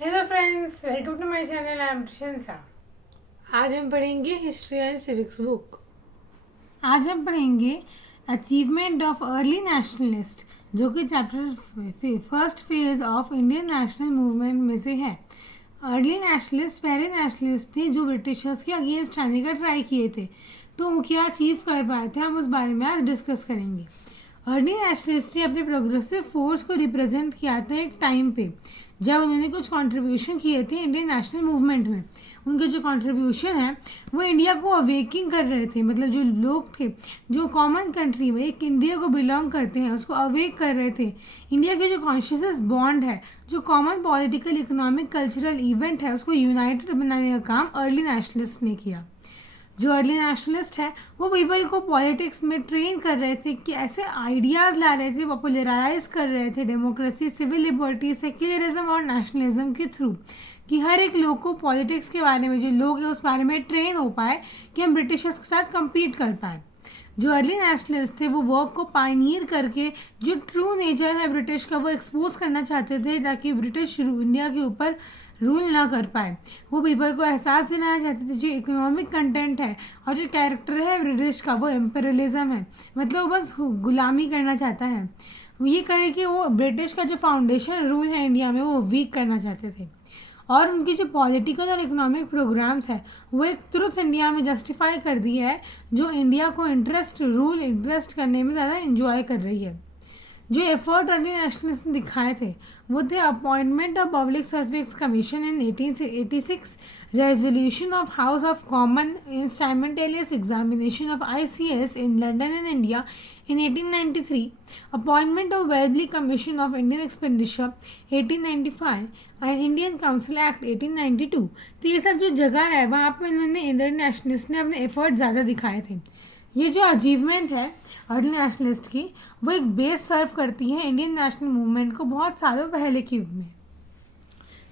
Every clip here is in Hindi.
Hello friends, welcome to my channel. I am Prashansa. आज हम पढ़ेंगे हिस्ट्री एंड सिविक्स बुक। आज हम पढ़ेंगे अचीवमेंट ऑफ अर्ली नेशनलिस्ट, जो कि chapter first phase of Indian national movement में से है। अर्ली नेशनलिस्ट पहले नेशनलिस्ट थे जो ब्रिटिशर्स के अगेंस्ट आने का ट्राई किए थे, तो वो क्या अचीव कर पाए थे हम उस बारे में आज डिस्कस करेंगे। अर्ली नेशनलिस्ट ने अपने प्रोग्रेसिव फोर्स को रिप्रेजेंट किया था एक टाइम पे जब उन्होंने कुछ कंट्रीब्यूशन किए थे इंडियन नेशनल मूवमेंट में। उनके जो कंट्रीब्यूशन है वो इंडिया को अवेकिंग कर रहे थे, मतलब जो लोग थे जो कॉमन कंट्री में एक इंडिया को बिलोंग करते हैं उसको अवेक कर रहे थे। इंडिया के जो कॉन्शियस बॉन्ड है, जो common political economic cultural event है, उसको यूनाइटेड बनाने का काम अर्ली नेशनलिस्ट ने किया। जो अर्ली नेशनलिस्ट है वो पीपल को पॉलिटिक्स में ट्रेन कर रहे थे कि ऐसे आइडियाज़ ला रहे थे, पॉपुलराइज कर रहे थे डेमोक्रेसी, सिविल लिबर्टी, सेक्युलरिज्म और नेशनलिज्म के थ्रू, कि हर एक लोग को पॉलिटिक्स के बारे में, जो लोग हैं उस बारे में ट्रेन हो पाए कि हम ब्रिटिशर्स के साथ कम्पीट कर पाए। जो अर्ली नेशनलिस्ट थे वो वर्क को पायनियर करके जो ट्रू नेचर है ब्रिटिश का वो एक्सपोज करना चाहते थे, ताकि ब्रिटिश इंडिया के ऊपर रूल ना कर पाए। वो पीपल को एहसास दिलाना चाहते थे जो इकोनॉमिक कंटेंट है और जो कैरेक्टर है ब्रिटिश का वो एम्पेरलिज्म है, मतलब वो बस गुलामी करना चाहता है। वो ये करे कि वो ब्रिटिश का जो फाउंडेशन रूल है इंडिया में वो वीक करना चाहते थे। और उनकी जो पॉलिटिकल और इकोनॉमिक प्रोग्राम्स है वो एक ट्रुथ इंडिया में जस्टिफाई कर दी है, जो इंडिया को इंटरेस्ट करने में ज़्यादा इंजॉय कर रही है। जो एफर्ट अर्ली नेशनलिस्ट ने दिखाए थे वो थे appointment of public service commission in 1886, resolution of house of common in simultaneous examination of ICS in London and India in 1893, appointment of Welby commission of Indian expenditure 1895 and Indian council act 1892। तो ये सब जो जगह है वहाँ पर इन्होंने इंडियन नेशनलिस्ट ने अपने एफर्ट ज़्यादा दिखाए थे। ये जो अचीवमेंट है अर्ली नेशनलिस्ट की वो एक बेस सर्व करती है इंडियन नेशनल मूवमेंट को बहुत सालों पहले की में।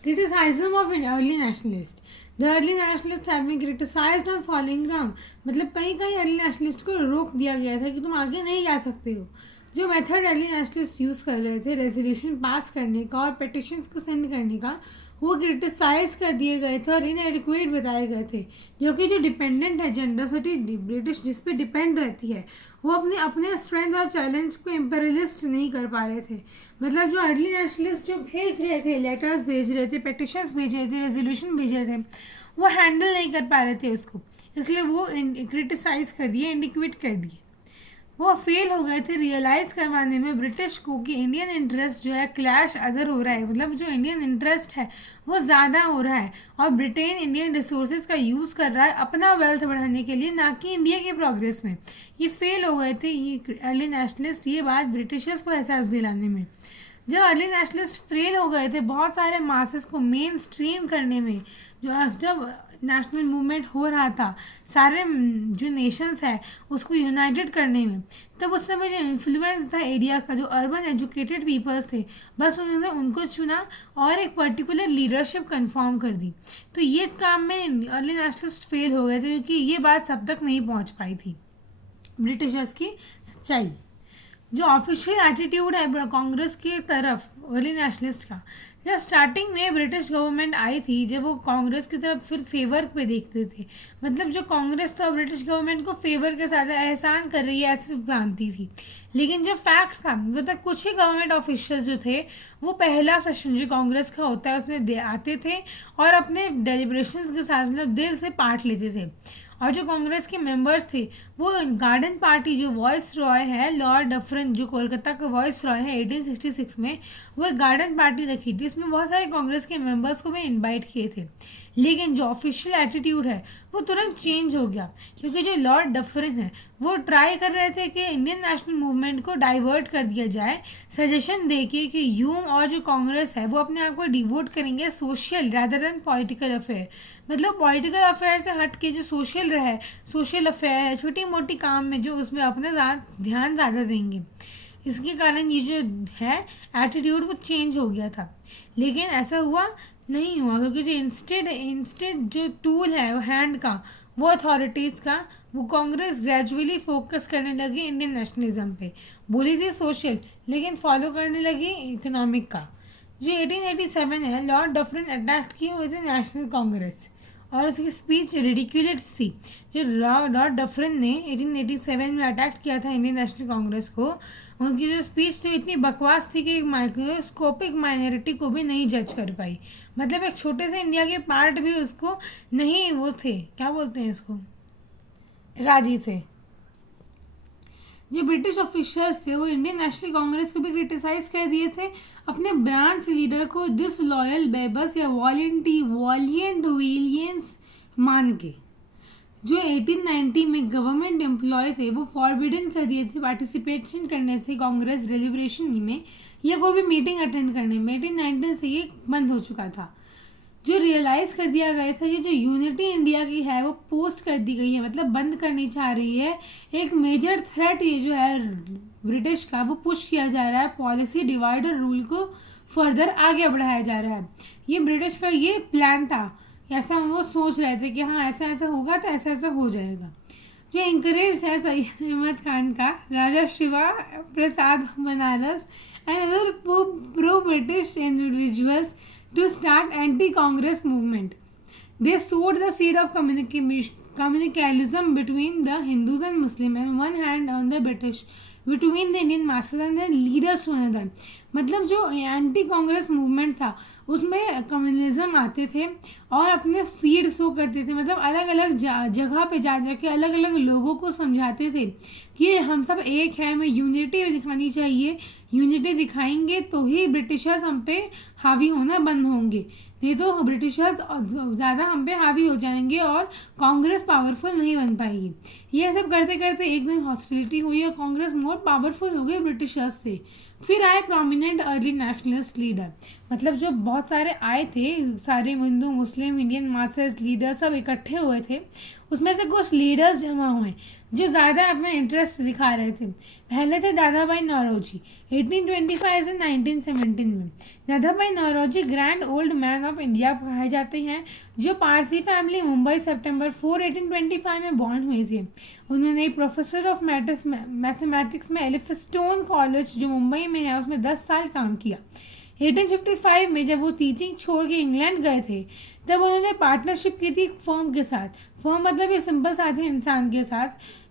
Criticism of early nationalist, the early nationalist have been criticised on following ground, मतलब कहीं कहीं अर्ली नेशनलिस्ट को रोक दिया गया था कि तुम आगे नहीं जा सकते हो। जो मेथड अर्ली नेशनलिस्ट यूज़ कर रहे थे रेजोल्यूशन पास करने का और पिटिशंस को सेंड करने का, वो क्रिटिसाइज कर दिए गए थे और इनएडिक्वेट बताए गए थे, क्योंकि जो डिपेंडेंट है जनरसिटी ब्रिटिश जिस पे डिपेंड रहती है वो अपने अपने स्ट्रेंथ और चैलेंज को इम्पेरियलिस्ट नहीं कर पा रहे थे। मतलब जो अर्ली नेशनलिस्ट जो भेज रहे थे, लेटर्स भेज रहे थे, पिटिशंस भेज रहे थे, रेजोल्यूशन भेज रहे थे, वो हैंडल नहीं कर पा रहे थे उसको, इसलिए वो क्रिटिसाइज कर दिए, इंडिक्वेट कर दिए। वो फेल हो गए थे रियलाइज़ करवाने में ब्रिटिश को कि इंडियन इंटरेस्ट जो है क्लैश अदर हो रहा है, मतलब जो इंडियन इंटरेस्ट है वो ज़्यादा हो रहा है और ब्रिटेन इंडियन रिसोर्सेज का यूज़ कर रहा है अपना वेल्थ बढ़ाने के लिए, ना कि इंडिया के प्रोग्रेस में। ये फेल हो गए थे ये अर्ली नेशनलिस्ट ये बात ब्रिटिशर्स को एहसास दिलाने में। जब अर्ली नेशनलिस्ट फेल हो गए थे बहुत सारे मासेस को मेन स्ट्रीम करने में, जब नेशनल मूवमेंट हो रहा था सारे जो नेशंस है उसको यूनाइटेड करने में, तब उस समय जो इन्फ्लुएंस था एरिया का, जो अर्बन एजुकेटेड पीपल्स थे, बस उन्होंने उनको चुना और एक पर्टिकुलर लीडरशिप कंफर्म कर दी। तो ये काम में अर्ली नेशनलिस्ट फेल हो गए थे क्योंकि ये बात सब तक नहीं पहुंच पाई थी ब्रिटिशर्स की सच्चाई। जो ऑफिशियल एटीट्यूड है कांग्रेस की तरफ अर्ली नेशनलिस्ट का, जब स्टार्टिंग में ब्रिटिश गवर्नमेंट आई थी जब वो कांग्रेस की तरफ फिर फेवर पे देखते थे, मतलब जो कांग्रेस था ब्रिटिश गवर्नमेंट को फेवर के साथ एहसान कर रही है ऐसे मानती थी। लेकिन जो फैक्ट था जो तक कुछ ही गवर्नमेंट ऑफिशियल जो थे वो पहला सेशन जो कांग्रेस का होता है उसमें आते थे और अपने डेलिब्रेशन के साथ मतलब दिल से पार्ट लेते थे। और जो कांग्रेस के मेंबर्स थे वो गार्डन पार्टी, जो वॉइस रॉय है लॉर्ड डफरिन जो कोलकाता का वॉइस रॉय है 1866 में, वो एक गार्डन पार्टी रखी थी। इसमें बहुत सारे कांग्रेस के मेंबर्स को भी इनवाइट किए थे। लेकिन जो ऑफिशियल एटीट्यूड है वो तुरंत चेंज हो गया, क्योंकि जो लॉर्ड डफरिन है वो ट्राई कर रहे थे कि इंडियन नेशनल मूवमेंट को डाइवर्ट कर दिया जाए, सजेशन दे के कि ह्यूम और जो कांग्रेस है वो अपने आप को डिवोट करेंगे social rather than political affair, मतलब पॉलिटिकल अफेयर से हट के जो सोशल रहे, सोशल अफेयर है छोटी मोटी काम में जो उसमें अपना ध्यान ज़्यादा देंगे। इसके कारण ये जो है एटीट्यूड वो चेंज हो गया था। लेकिन ऐसा हुआ नहीं हुआ, क्योंकि जो इंस्टेड जो टूल है वो हैंड का, वो अथॉरिटीज़ का, वो कांग्रेस ग्रेजुअली फोकस करने लगी इंडियन नेशनलिज्म पे। बोली थी सोशल लेकिन फॉलो करने लगी इकोनॉमिक का। जो 1887 है, लॉर्ड डफरिन अटैक किए हुए थे नेशनल कांग्रेस और उसकी स्पीच रिडिकुलस थी। जो लॉर्ड डफरिन ने 1887 में अटैक किया था इंडियन नेशनल कांग्रेस को, उनकी जो स्पीच थी इतनी बकवास थी कि एक माइक्रोस्कोपिक माइनॉरिटी को भी नहीं जज कर पाई। मतलब एक छोटे से इंडिया के पार्ट भी उसको नहीं, वो थे, क्या बोलते हैं इसको, राजी थे। जो ब्रिटिश ऑफिशियल्स थे वो इंडियन नेशनल कांग्रेस को भी क्रिटिसाइज कर दिए थे अपने ब्रांच लीडर को डिसलॉयल, बेबस या वॉलियंट विलियंस मान के। जो 1890 में गवर्नमेंट एम्प्लॉय थे वो फॉरबिडन कर दिए थे पार्टिसिपेशन करने से कांग्रेस डेलिब्रेशन में या कोई भी मीटिंग अटेंड करने में। 1819 से ये बंद हो चुका था। जो रियलाइज कर दिया गया था ये जो यूनिटी इंडिया की है वो पोस्ट कर दी गई है, मतलब बंद करनी चाह रही है। एक मेजर थ्रेट ये जो है ब्रिटिश का वो पुश किया जा रहा है, पॉलिसी डिवाइड और रूल को फर्दर आगे बढ़ाया जा रहा है। ये ब्रिटिश का ये प्लान था, ऐसा वो सोच रहे थे कि हाँ ऐसा ऐसा होगा तो ऐसा ऐसा हो जाएगा। जो इंकरेज है सैयद अहमद खान का, Raja Shiva Prasad Banaras and other pro British individuals to start anti-Congress movement. They sowed the seed of communalism between the Hindus and Muslims and one hand on the British, between the Indian masses and the leaders to another. मतलब जो एंटी कांग्रेस मूवमेंट था उसमें कम्युनलिज्म आते थे और अपने सीड सो करते थे, मतलब अलग अलग जगह पे जा जाके अलग अलग लोगों को समझाते थे कि हम सब एक है, हमें यूनिटी दिखानी चाहिए, यूनिटी दिखाएंगे तो ही ब्रिटिशर्स हम पे हावी होना बंद होंगे, नहीं तो ब्रिटिशर्स ज़्यादा हम पे हावी हो जाएंगे और कांग्रेस पावरफुल नहीं बन पाएगी। ये सब करते करते एक दिन हॉस्टिलिटी हुई और कांग्रेस मोर पावरफुल हो गई ब्रिटिशर्स से। फिर आए प्रोमिनेंट अर्ली नेशनलिस्ट लीडर, मतलब जो बहुत सारे आए थे, सारे हिंदू मुस्लिम इंडियन मासेस लीडर सब इकट्ठे हुए थे। उसमें से कुछ लीडर्स जमा हुए जो ज़्यादा अपना इंटरेस्ट दिखा रहे थे। पहले थे दादा भाई नौरोजी 1825 से 1917 में। Dadabhai Naoroji grand old man of India कहे जाते हैं, जो पारसी फैमिली मुंबई सितंबर 4 1825 में बॉर्न हुए थे। उन्होंने प्रोफेसर ऑफ मैथमेटिक्स में एलिफिस्टोन कॉलेज जो मुंबई में है उसमें 10 साल काम किया। 1855 में जब वो टीचिंग छोड़ के इंग्लैंड गए थे तब उन्होंने पार्टनरशिप की थी फर्म के साथ, फर्म मतलब एक सिंपल साथी इंसान के साथ।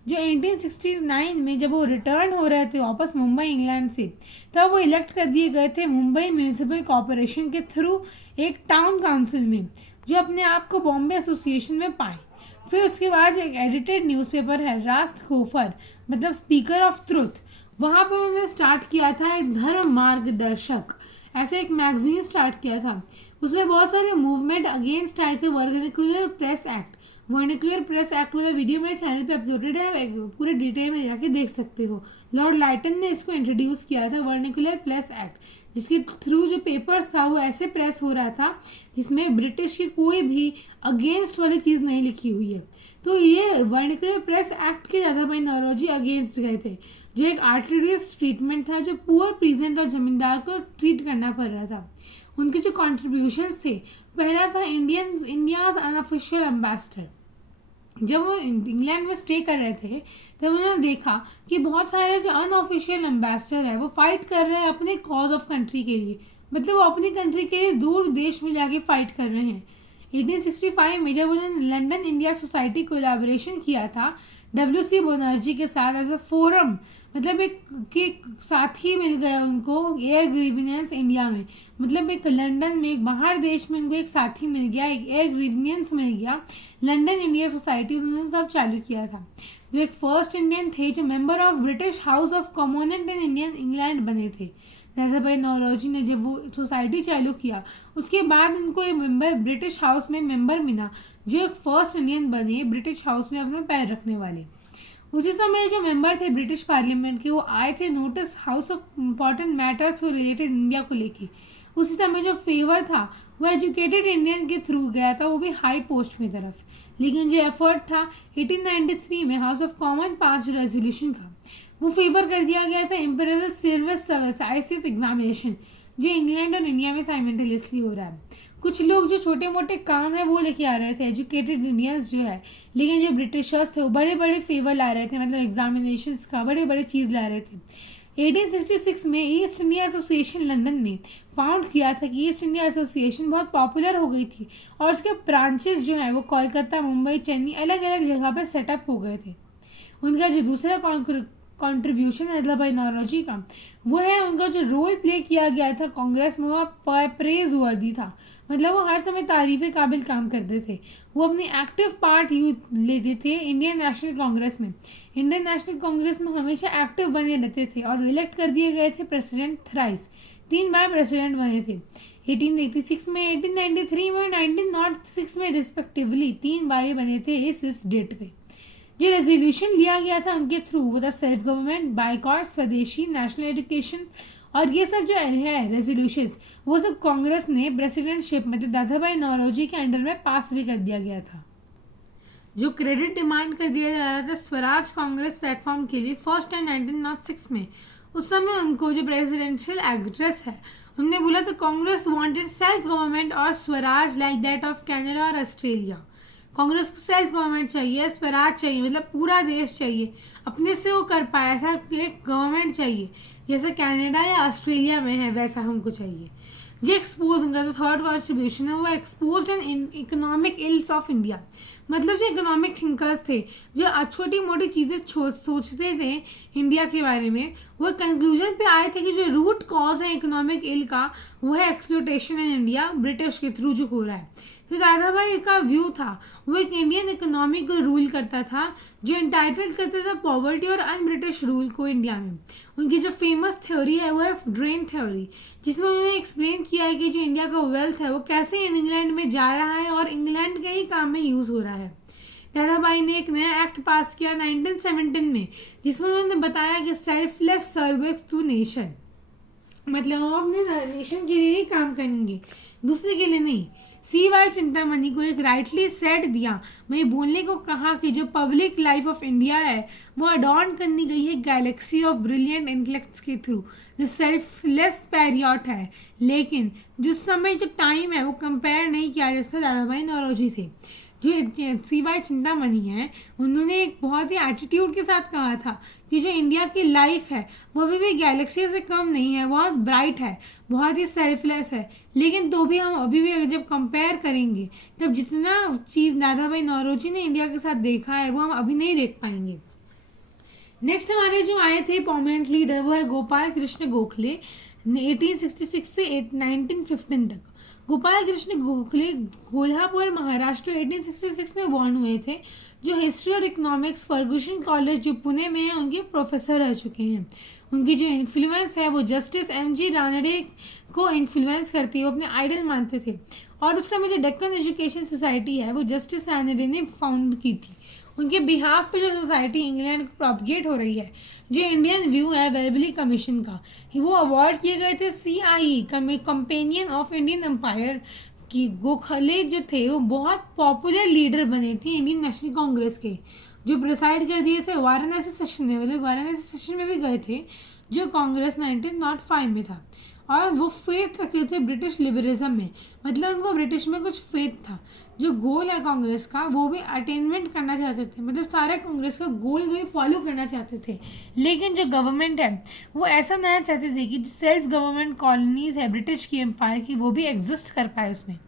जो 1869 में जब वो रिटर्न हो रहे थे वापस मुंबई इंग्लैंड से, तब वो इलेक्ट कर दिए गए थे मुंबई म्यूनिसिपल कॉरपोरेशन के थ्रू एक टाउन काउंसिल में, जो अपने आप को बॉम्बे एसोसिएशन में पाए। फिर उसके बाद एक एडिटेड न्यूज़पेपर है रास्त खोफर, मतलब स्पीकर ऑफ ट्रुथ, वहाँ पर उन्होंने स्टार्ट किया था एक धर्म मार्गदर्शक, ऐसे एक मैगजीन स्टार्ट किया था। उसमें बहुत सारे मूवमेंट अगेंस्ट आए थे vernacular press act. Vernacular press act वाला वीडियो मेरे चैनल पे अपलोडेड है, पूरे डिटेल में जाके देख सकते हो। लॉर्ड लाइटन ने इसको इंट्रोड्यूस किया था वर्नाक्युलर प्रेस एक्ट, जिसके थ्रू जो पेपर्स था वो ऐसे प्रेस हो रहा था जिसमें ब्रिटिश की कोई भी अगेंस्ट वाली चीज़ नहीं लिखी हुई है। तो ये वर्नाक्युलर प्रेस एक्ट के दादा भाई नौरोजी अगेंस्ट गए थे, जो एक आर्टरियस ट्रीटमेंट था जो पुअर पीजेंट और जमींदार को ट्रीट करना पड़ रहा था। उनके जो कॉन्ट्रीब्यूशंस थे, पहला था इंडियाज अनऑफिशियल एम्बेसडर। जब वो इंग्लैंड में स्टे कर रहे थे तब उन्होंने देखा कि बहुत सारे जो अनऑफिशियल एम्बेसडर है वो फाइट कर रहे हैं अपने कॉज ऑफ कंट्री के लिए, मतलब वो अपनी कंट्री के लिए दूर देश में जाके फाइट कर रहे हैं। 1865 में जब उन्होंने लंदन इंडिया सोसाइटी कोलैबोरेशन किया था WC बनर्जी के साथ एज अ फोरम, मतलब एक के साथी मिल गया उनको एयर ग्रीवियंस इंडिया में, मतलब एक लंदन में एक बाहर देश में उनको एक साथी मिल गया, एक एयर ग्रीवियंस मिल गया, लंदन इंडिया सोसाइटी उन्होंने सब चालू किया था। जो एक फर्स्ट इंडियन थे जो member of British house of Commonwealth in Indian England बने थे। दादा भाई नौरोजी ने जब वो सोसाइटी चालू किया उसके बाद उनको एक मेंबर ब्रिटिश हाउस में मेंबर मिला, जो एक फर्स्ट इंडियन बने ब्रिटिश हाउस में अपना पैर रखने वाले। उसी समय जो मेंबर थे ब्रिटिश पार्लियामेंट के वो आए थे notice house of important matters को रिलेटेड इंडिया को लेके। उसी समय जो फेवर था वो एजुकेटेड इंडियन के थ्रू गया था, वो भी हाई पोस्ट में तरफ। लेकिन जो एफर्ट था 1893 में हाउस ऑफ कॉमन पास जो रेजोल्यूशन था वो फेवर कर दिया गया था imperial civil service ICS examination, जो इंग्लैंड और इंडिया में साइमल्टेनियसली हो रहा है। कुछ लोग जो छोटे मोटे काम है वो लेके आ रहे थे एजुकेटेड इंडियंस जो है, लेकिन जो ब्रिटिशर्स थे वो बड़े बड़े फेवर ला रहे थे, मतलब एग्जामिनेशंस का बड़े बड़े चीज़ ला रहे थे। 1866 में ईस्ट इंडिया एसोसिएशन लंदन ने फाउंड किया था कि ईस्ट इंडिया एसोसिएशन बहुत पॉपुलर हो गई थी और उसके ब्रांचेस जो हैं वो कोलकाता, मुंबई, चेन्नई अलग अलग जगह पर सेटअप हो गए थे। उनका जो दूसरा कंट्रीब्यूशन है हैदराबाई नौरोजी का, वो है उनका जो रोल प्ले किया गया था कांग्रेस में, वो प्रेज वर्दी था। मतलब वो हर समय तारीफ़ काबिल काम करते थे। वो अपनी एक्टिव पार्ट लेते थे इंडियन नेशनल कांग्रेस में। इंडियन नेशनल कांग्रेस में हमेशा एक्टिव बने रहते थे और इलेक्ट कर दिए गए थे प्रेसिडेंट थ्राइस। 3 बार प्रेसिडेंट बने थे, 1886 में, 1893 में और 1906 में रिस्पेक्टिवली। 3 बार ये बने थे इस डेट पे। जो रेजोल्यूशन लिया गया था उनके थ्रू वो था सेल्फ गवर्नमेंट, बाइकॉट, स्वदेशी, नेशनल एजुकेशन, और ये सब जो है रेजोल्यूशंस वो सब कांग्रेस ने प्रेसिडेंटशिप मतलब दादा भाई नौरोजी के अंडर में पास भी कर दिया गया था। जो क्रेडिट डिमांड कर दिया जा रहा था स्वराज कांग्रेस प्लेटफॉर्म के लिए फर्स्ट टाइम 1906 में, उस समय उनको जो प्रेसिडेंशियल एड्रेस है उन्होंने बोला था कांग्रेस वांटेड सेल्फ गवर्नमेंट और Swaraj like that of Canada और ऑस्ट्रेलिया। कांग्रेस को सेल्फ गवर्नमेंट चाहिए, स्वराज चाहिए, मतलब पूरा देश चाहिए, अपने से वो कर पाए ऐसा एक गवर्नमेंट चाहिए जैसा कनाडा या ऑस्ट्रेलिया में है वैसा हमको चाहिए। जो एक्सपोज उनका जो थर्ड कॉन्ट्रीब्यूशन है वो expose an economic ills of India. मतलब जो इकोनॉमिक थिंकर्स थे जो छोटी मोटी चीज़ें सोचते थे इंडिया के बारे में, वो कंक्लूजन पे आए थे कि जो रूट कॉज है इकोनॉमिक इल का वो है एक्सप्लोटेशन इन इंडिया ब्रिटिश के थ्रू जो हो रहा है। तो दादा भाई का व्यू था वो एक इंडियन इकोनॉमी को रूल करता था जो इंटाइटल करता था पॉवर्टी और अन ब्रिटिश रूल को इंडिया में। उनकी जो फेमस थ्योरी है वो है ड्रेन थ्योरी, जिसमें उन्होंने एक्सप्लेन किया है कि जो इंडिया का वेल्थ है वो कैसे इंग्लैंड में जा रहा है और इंग्लैंड के ही काम में यूज़ हो रहा है। दादा भाई ने एक नया एक्ट पास किया 1917 में, जिसमें उन्होंने बताया कि सेल्फलेस सर्विस टू नेशन, मतलब हम अपने नेशन के लिए ही काम करेंगे, दूसरे के लिए नहीं। CY चिंतामणि को एक राइटली सेट दिया, वही बोलने को कहा कि जो पब्लिक लाइफ ऑफ इंडिया है वो अडॉर्न करनी गई है गैलेक्सी ऑफ ब्रिलियंट इंटेलेक्ट्स के थ्रू, जो सेल्फलेस पैरियट है। लेकिन जिस समय जो टाइम है वो कंपेयर नहीं किया जा सकता दादा भाई नौरोजी से। जो CY चिंतामणि है उन्होंने एक बहुत ही एटीट्यूड के साथ कहा था कि जो इंडिया की लाइफ है वो अभी भी गैलेक्सी से कम नहीं है, बहुत ब्राइट है, बहुत ही सेल्फलेस है। लेकिन तो भी हम अभी भी जब कंपेयर करेंगे तब जितना चीज़ दादा भाई नौरोजी ने इंडिया के साथ देखा है वो हम अभी नहीं देख पाएंगे। नेक्स्ट हमारे जो आए थे प्रोमिनेंट लीडर वो है गोपाल कृष्ण गोखले, 1866 से 1915 तक। गोपाल कृष्ण गोखले कोल्हापुर महाराष्ट्र 1866 में बॉर्न हुए थे, जो हिस्ट्री और इकोनॉमिक्स फर्गुसन कॉलेज जो पुणे में है उनके प्रोफेसर रह चुके हैं। उनकी जो इन्फ्लुएंस है वो जस्टिस MG रानडे को इन्फ्लुएंस करती है, वो अपने आइडल मानते थे। और उस समय जो डेक्कन एजुकेशन सोसाइटी है वो जस्टिस रानडे ने फाउंड की थी। उनके बिहाफ पे जो सोसाइटी इंग्लैंड को प्रोपगेट हो रही है, जो इंडियन व्यू है वेलबली कमीशन का, वो अवार्ड किए गए थे CIE companion of Indian empire की। गोखले जो थे वो बहुत पॉपुलर लीडर बने थे इंडियन नेशनल कांग्रेस के, जो प्रिसाइड कर दिए थे वाराणसी सेशन में, मतलब वाराणसी सेशन में भी गए थे जो कांग्रेस 1905 में था। और वो फेथ रखते थे ब्रिटिश लिबरलिज्म में, मतलब उनको ब्रिटिश में कुछ फेथ था। जो गोल है कांग्रेस का वो भी अटेनमेंट करना चाहते थे, मतलब सारे कांग्रेस का गोल भी फॉलो करना चाहते थे। लेकिन जो गवर्नमेंट है वो ऐसा नहीं चाहते थे कि जो सेल्फ गवर्नमेंट कॉलोनीज है ब्रिटिश की एम्पायर की वो भी एग्जिस्ट कर पाए उसमें।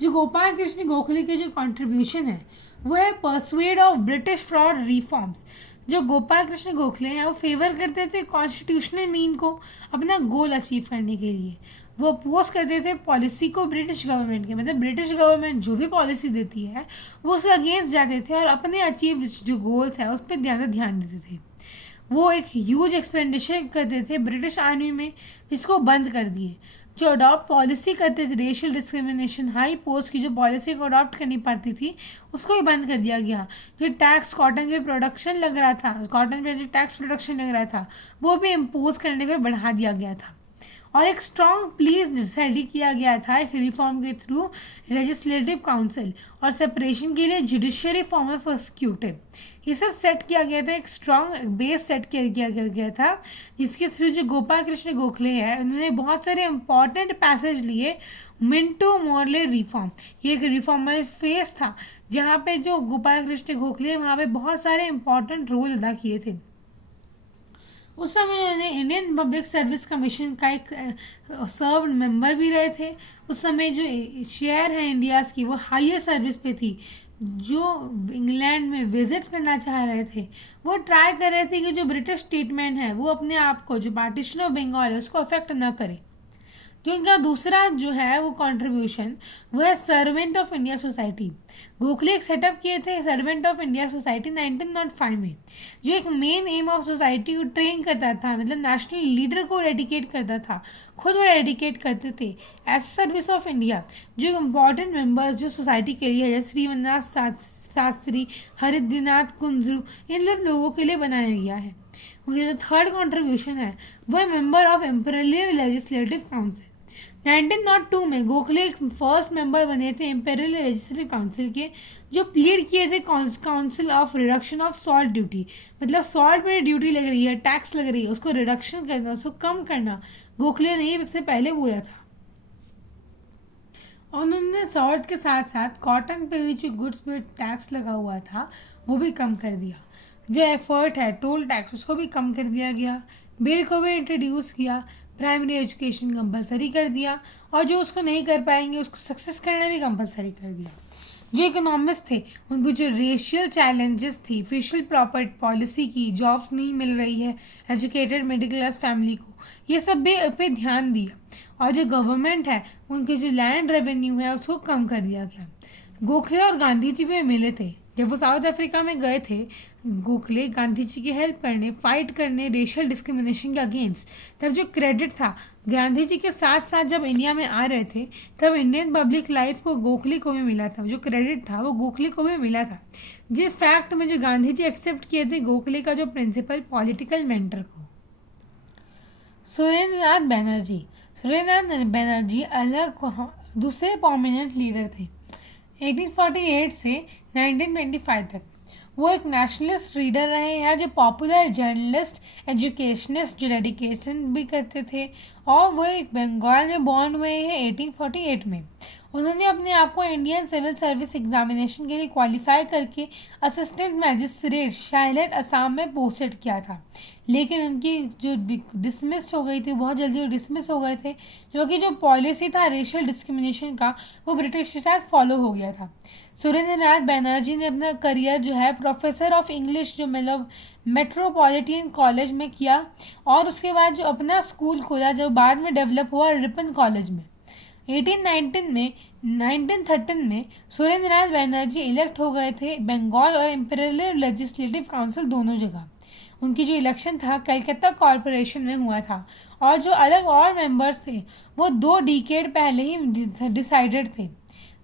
जो गोपाल कृष्ण गोखले के जो कंट्रीब्यूशन है वो है persuade of British for reforms. जो गोपाल कृष्ण गोखले हैं वो फेवर करते थे कॉन्स्टिट्यूशनल मीन को अपना गोल अचीव करने के लिए। वो अपोज करते थे पॉलिसी को ब्रिटिश गवर्नमेंट के, मतलब ब्रिटिश गवर्नमेंट जो भी पॉलिसी देती है वो उसके अगेंस्ट जाते थे और अपने अचीव जो गोल्स है उस पर ज़्यादा ध्यान देते थे। वो एक ह्यूज एक्सपेंडिचर करते थे ब्रिटिश आर्मी में, जिसको बंद कर दिए। जो अडॉप्ट पॉलिसी करते थे रेशियल डिस्क्रिमिनेशन, हाई पोस्ट की जो पॉलिसी को अडॉप्ट करनी पड़ती थी उसको भी बंद कर दिया गया। जो टैक्स कॉटन पे प्रोडक्शन लग रहा था, कॉटन पे जो टैक्स प्रोडक्शन लग रहा था वो भी इम्पोज करने पे बढ़ा दिया गया था। और एक स्ट्रॉन्ग प्लीज डिसाइड किया गया था एक रिफॉर्म के थ्रू लेजिस्लेटिव काउंसिल और सेपरेशन के लिए जुडिशियरी फॉर्म ऑफ एग्जीक्यूटिव। ये सब सेट किया गया था, एक स्ट्रॉन्ग बेस सेट किया गया था, जिसके थ्रू जो गोपाल कृष्ण गोखले हैं उन्होंने बहुत सारे इंपॉर्टेंट पैसेज लिए। मिंटो मॉर्ले रिफॉर्म, ये एक रिफॉर्मल फेस था जहाँ पे जो गोपाल कृष्ण गोखले वहाँ पे बहुत सारे इंपॉर्टेंट रोल अदा किए थे। उस समय उन्होंने इंडियन पब्लिक सर्विस कमीशन का एक सर्व मेंबर भी रहे थे। उस समय जो शेयर है इंडियाज़ की वो हाईएस्ट सर्विस पे थी। जो इंग्लैंड में विजिट करना चाह रहे थे वो ट्राई कर रहे थे कि जो ब्रिटिश स्टेटमेंट है वो अपने आप को, जो पार्टीशन ऑफ बंगाल है उसको अफेक्ट ना करे। तो इनका दूसरा जो है वो कंट्रीब्यूशन वो है servant of India society. Gokhale एक सेटअप किए थे सर्वेंट ऑफ इंडिया सोसाइटी 1905 में, जो एक मेन एम ऑफ सोसाइटी को ट्रेन करता था, मतलब नेशनल लीडर को डेडिकेट करता था, खुद वो डेडिकेट करते थे एज सर्विस ऑफ इंडिया। जो इम्पॉर्टेंट मेंबर्स जो सोसाइटी के लिए है, जैसे श्रीवन्नाथ शास्त्री, हरिद्रनाथ कुंजरू, इन सब लोगों के लिए बनाया गया है। उनका जो थर्ड कंट्रीब्यूशन है वह है मेंबर ऑफ एम्परल लेजिस्लेटिव काउंसिल। 1902 में गोखले एक फर्स्ट मेंबर बने थे इम्पेरियल लेजिस्लेटिव काउंसिल के, जो प्लीड किए थे council of reduction of salt duty, मतलब सॉल्ट पर ड्यूटी लग रही है, टैक्स लग रही है, उसको रिडक्शन करना, उसको कम करना। गोखले ने ये सबसे पहले बोला था। और उन्होंने सॉल्ट के साथ साथ कॉटन पे भी जो गुड्स पे टैक्स लगा हुआ था वो भी कम कर दिया। जो एफर्ट है टोल टैक्स उसको भी कम कर दिया गया। बिल को भी इंट्रोड्यूस किया, प्राइमरी एजुकेशन कंपलसरी कर दिया, और जो उसको नहीं कर पाएंगे उसको सक्सेस करना भी कंपलसरी कर दिया। जो इकोनॉमिस्ट थे उनको जो रेशियल चैलेंजेस थी, फिशल प्रॉपर्टी पॉलिसी की, जॉब्स नहीं मिल रही है एजुकेटेड मिडिल क्लास फैमिली को, ये सब भी पे ध्यान दिया। और जो गवर्नमेंट है उनके जो लैंड रेवेन्यू है उसको कम कर दिया गया। गोखले और गांधी जी भी मिले थे जब वो साउथ अफ्रीका में गए थे। गोखले गांधी जी की हेल्प करने, फाइट करने रेशियल डिस्क्रिमिनेशन के अगेंस्ट। तब जो क्रेडिट था गांधी जी के साथ साथ जब इंडिया में आ रहे थे तब इंडियन पब्लिक लाइफ को गोखले को भी मिला था, जो क्रेडिट था वो गोखले को भी मिला था। जिस फैक्ट में जो गांधी जी एक्सेप्ट किए थे गोखले का जो प्रिंसिपल पॉलिटिकल मेंटर को। सुरेंद्रनाथ बनर्जी, सुरेंद्रनाथ बनर्जी अलग दूसरे प्रोमिनेंट लीडर थे 1848 से 1925 तक। वो एक नेशनलिस्ट रीडर रहे हैं, जो पॉपुलर जर्नलिस्ट, एजुकेशनिस्ट, जो डेडिकेशन भी करते थे, और वो एक बंगाल में बॉर्न हुए हैं 1848 में। उन्होंने अपने आप को इंडियन सिविल सर्विस एग्जामिनेशन के लिए क्वालिफाई करके असिस्टेंट मैजिस्ट्रेट शाइलेट असम में पोस्टेड किया था, लेकिन उनकी जो डिसमिस हो गई थी, बहुत जल्दी डिसमिस हो गए थे, क्योंकि जो पॉलिसी था रेशियल डिस्क्रिमिनेशन का वो ब्रिटिश के साथ फॉलो हो गया था। सुरेंद्रनाथ बनर्जी ने अपना करियर जो है प्रोफेसर ऑफ इंग्लिश जो मतलब मेट्रोपॉलिटन कॉलेज में किया, और उसके बाद जो अपना स्कूल खोला जो बाद में डेवलप हुआ रिपन कॉलेज में। 1913 में सुरेंद्रनाथ बनर्जी इलेक्ट हो गए थे बंगाल और इम्पेरियल लेजिस्लेटिव काउंसिल दोनों जगह। उनकी जो इलेक्शन था कलकत्ता कॉरपोरेशन में हुआ था, और जो अलग और मेंबर्स थे वो 2 डिकेड पहले ही डिसाइडेड थे।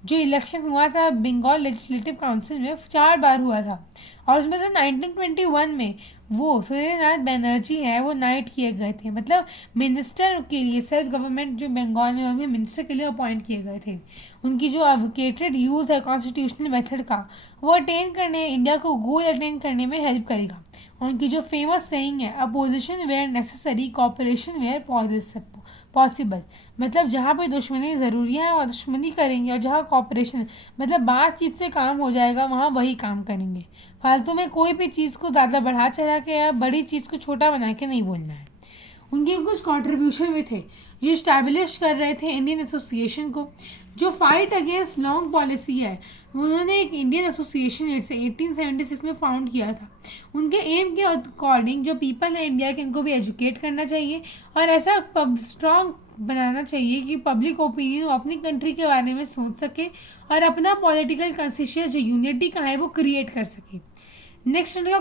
जो इलेक्शन हुआ था बंगाल लेजिस्लेटिव काउंसिल में 4 बार हुआ था, और उसमें से 1921 में वो सुरेंद्रनाथ बनर्जी है वो नाइट किए गए थे, मतलब मिनिस्टर के लिए, सेल्फ गवर्नमेंट जो बंगाल में उनमें मिनिस्टर के लिए अपॉइंट किए गए थे। उनकी जो एडवोकेटेड यूज़ है कॉन्स्टिट्यूशनल मेथड का वो अटेन करने, इंडिया को गोल अटेन करने में हेल्प करेगा। उनकी जो फेमस सेइंग है opposition where necessary, cooperation where possible, मतलब जहाँ पे दुश्मनी ज़रूरी है और दुश्मनी करेंगे, और जहाँ कॉपरेशन मतलब बातचीत से काम हो जाएगा वहाँ वही काम करेंगे। फालतू में कोई भी चीज़ को ज़्यादा बढ़ा चढ़ा के या बड़ी चीज़ को छोटा बना के नहीं बोलना है। उनके कुछ कंट्रीब्यूशन भी थे जो इस्टेब्लिश कर रहे थे इंडियन एसोसिएशन को, जो फाइट अगेंस्ट लॉन्ग पॉलिसी है। उन्होंने एक इंडियन एसोसिएशन से 1876 में फाउंड किया था। उनके एम के अकॉर्डिंग जो पीपल है इंडिया के उनको भी एजुकेट करना चाहिए, और ऐसा स्ट्रॉन्ग बनाना चाहिए कि पब्लिक ओपिनियन अपनी कंट्री के बारे में सोच सके और अपना पॉलिटिकल कंसिशियस जो यूनिटी का है वो क्रिएट कर सके। नेक्स्ट उनका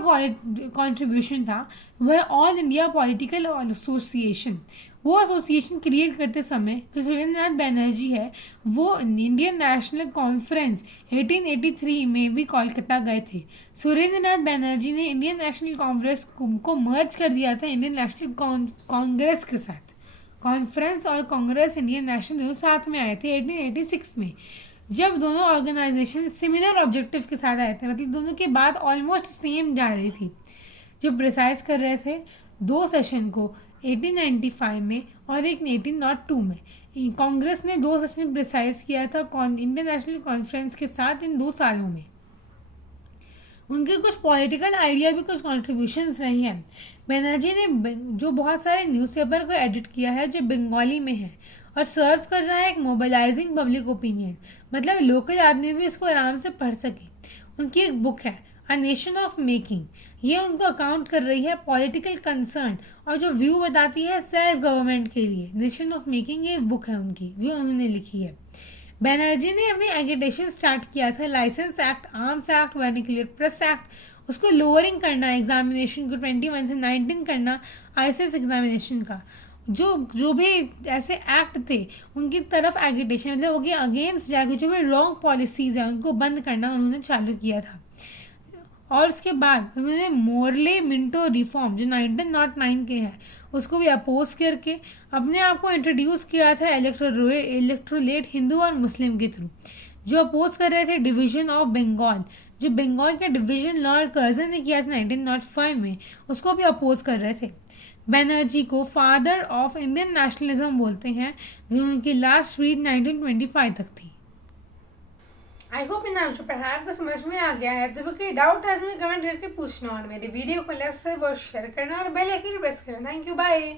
कंट्रीब्यूशन था वह ऑल इंडिया पॉलिटिकल एसोसिएशन। वो एसोसिएशन क्रिएट करते समय जो सुरेंद्रनाथ बनर्जी है वो इंडियन नेशनल कॉन्फ्रेंस 1883 में भी कोलकाता गए थे। सुरेंद्रनाथ बनर्जी ने इंडियन नेशनल कांग्रेस को मर्ज कर दिया था इंडियन नेशनल कांग्रेस के साथ। कॉन्फ्रेंस और कांग्रेस इंडियन नेशनल दोनों साथ में आए थे 1886 में, जब दोनों ऑर्गेनाइजेशन सिमिलर ऑब्जेक्टिव के साथ आए थे, मतलब दोनों की बात ऑलमोस्ट सेम जा रही थी। जो प्रिसाइज कर रहे थे 2 सेशन को 1895 में और एक 1802 में। कांग्रेस ने 2 सेशन प्रिसाइज किया था इंडियन नेशनल कॉन्फ्रेंस के साथ इन 2 सालों में। उनके कुछ पॉलिटिकल आइडिया भी कुछ कॉन्ट्रीब्यूशंस रही हैं। बनर्जी ने जो बहुत सारे न्यूज़पेपर को एडिट किया है जो बंगाली में है और सर्व कर रहा है एक मोबिलाइजिंग पब्लिक ओपिनियन, मतलब लोकल आदमी भी इसको आराम से पढ़ सके। उनकी एक बुक है अ नेशन ऑफ मेकिंग, ये उनको अकाउंट कर रही है पॉलिटिकल कंसर्न और जो व्यू बताती है सेल्फ गवर्नमेंट के लिए। नेशन ऑफ मेकिंग ये बुक है उनकी जो उन्होंने लिखी है। बनर्जी ने अपनी एजुटेशन स्टार्ट किया था licence act, arms act, vernacular press act, उसको लोअरिंग करना, एग्जामिनेशन को 21 से 19 करना आईसीएस एग्जामिनेशन का। जो भी ऐसे एक्ट थे उनकी तरफ एजुटेशन मतलब उनके अगेंस्ट जाके जो भी रॉन्ग पॉलिसीज़ है उनको बंद करना उन्होंने चालू किया था। और उसके बाद उन्होंने मोरले मिंटो रिफॉर्म जो 1909 के हैं उसको भी अपोज करके अपने आप को इंट्रोड्यूस किया था इलेक्ट्रोलेट हिंदू और मुस्लिम के थ्रू, जो अपोज कर रहे थे डिवीजन ऑफ बंगाल, जो बंगाल का डिवीजन लॉर्ड कर्जन ने किया था 1905 में, उसको भी अपोज कर रहे थे। बनर्जी को फादर ऑफ इंडियन नेशनलिज्म बोलते हैं, जो उनकी लास्ट स्पीच 1925 तक थी। आई होप इन आंसर पढ़ा आपको समझ में आ गया है। तो कोई डाउट है तो कमेंट करके पूछना और मेरे वीडियो को लाइक और शेयर करना और बेल आइकन प्रेस करना। Thank you, bye.